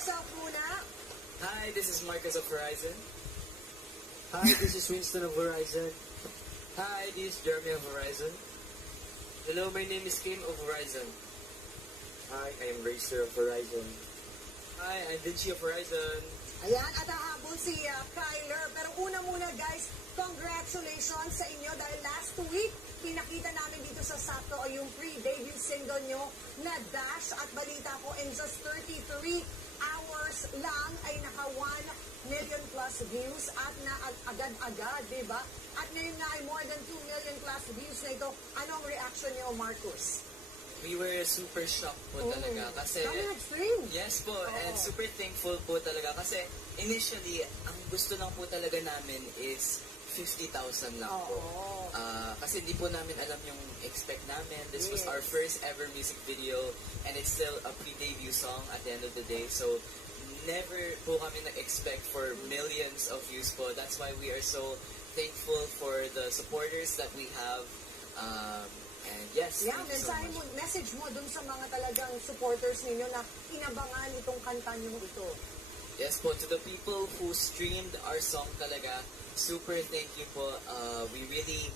yourself muna. Hi, this is Marcus of Horizon. Hi, this is Winston of Horizon. Hi, this is Jeremy of Horizon. Hello, my name is Kim of Horizon. Hi, I am Racer of Horizon. Hi, I'm Vinci of Horizon. Ayan, at hahabol si Kyler. Pero una muna guys, congratulations sa inyo dahil last week, pinakita namin dito sa Sakto o yung pre-debut single nyo na Dash at balita ko in just 33 hours lang ay naka 1 million plus views at na agad-agad, di ba? At ngayon na ay more than 2 million plus views na ito. Ano ang reaction niyo, Marcus? We were super shocked po talaga kasi... Kami nag-stream. Yes po, and super thankful po talaga kasi initially, ang gusto lang po talaga namin is 50,000 lang po. Kasi di po namin alam yung expect namin. This was our first ever music video and it's still a pre-debut song at the end of the day. So, never po kami nag-expect for millions of views po. That's why we are so thankful for the supporters that we have. And yes, Yeah, thank you so much. message mo dun sa mga talagang supporters ninyo na inabangan itong kanta nyo ito. Yes po, to the people who streamed our song talaga, super thank you po. We really,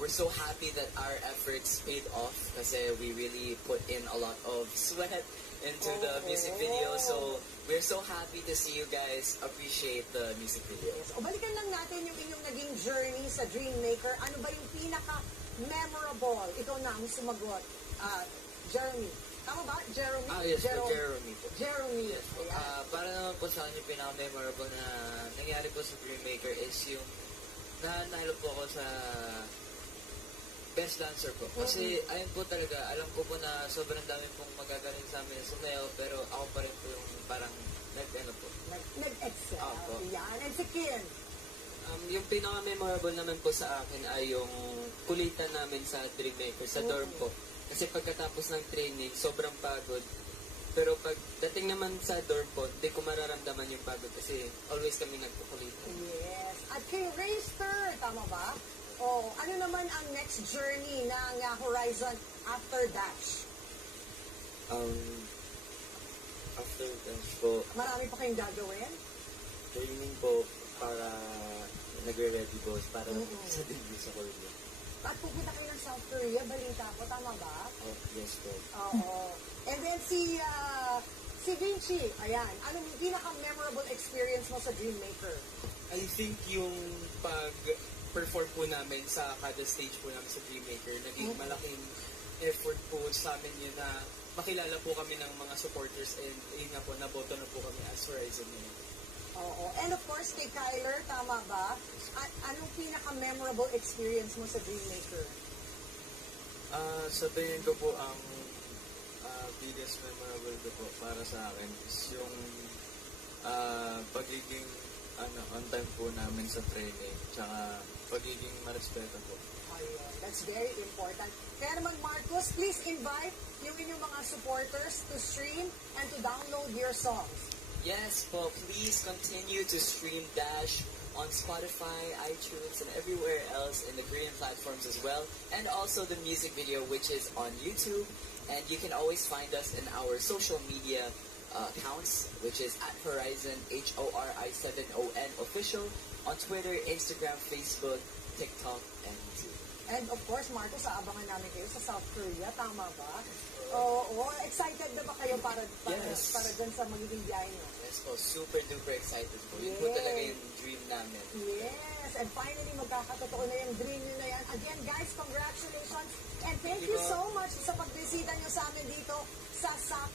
we're so happy that our efforts paid off kasi we really put in a lot of sweat into the music video. So, we're so happy to see you guys appreciate the music video. Yes. O balikan lang natin yung inyong naging journey sa Dreammaker. Ano ba yung pinaka-memorable? Ikaw na ang sumagot. Jeremy. Tama ba? Jeremy? Yes po, Jeremy po. Jeremy. Yes po. Para naman po sa akin yung pinaka-memorable na nangyari po sa Dreammaker is yung nanalo po ako sa Best Dancer po. Kasi ayun po talaga, alam ko po na sobrang dami pong magagaling sa amin sumayaw, pero ako pa rin po yung parang nag-ano po. Nag-excel. Opo. Yan. And si Kim. Yung pinaka-memorable naman po sa akin ay yung kulitan namin sa Dreammaker, sa dorm po. Kasi pagkatapos ng training, sobrang pagod. Pero pagdating naman sa dorm po, hindi ko mararamdaman yung pagod kasi always kami nagkukulitan. Yes. At kay Racer, tama ba? O, ano naman ang next journey ng Horizon after Dash? After that po, Marami pa kayong gagawin? training po para nagre-ready po para sa debut sa Korea. At pupunta kayo ng South Korea, balita ko, tama ba? Oh, yes po. Oo. And then si Vinci, ayan, anong pinaka-memorable experience mo sa Dreammaker? I think yung pag-perform po namin sa kada stage po namin sa Dreammaker, naging malaking effort po sa amin yun na makilala po kami ng mga supporters and yun nga po, naboto na po kami as Horizon ngayon. Oo. And of course, kay Kyler, tama ba? At anong pinaka-memorable experience mo sa Dreammaker? Sa tingin ko po ang biggest memorable ko po para sa akin is yung pagiging on time po namin sa training tsaka pagiging marespeto po. Ayun, that's very important. Kaya naman, Marcos, please invite yung inyong mga supporters to stream and to download your songs. Yes po, please continue to stream Dash on Spotify, iTunes, and everywhere else in the Korean platforms as well. And also the music video, which is on YouTube. And you can always find us in our social media accounts, which is at Horizon, HORI7ON official, on Twitter, Instagram, Facebook, TikTok, and YouTube. And of course, Marcos, aabangan namin kayo sa South Korea, tama ba? Oo, excited na ba kayo para Yes. para dyan sa magiging biyahe nyo? Yes po, super duper excited po. Yun po Yes. talaga yung dream namin. Yes, and finally, magkakatotoo na yung dream nyo na yan. Again, guys, congratulations, and thank you so much sa pagbisita nyo sa amin dito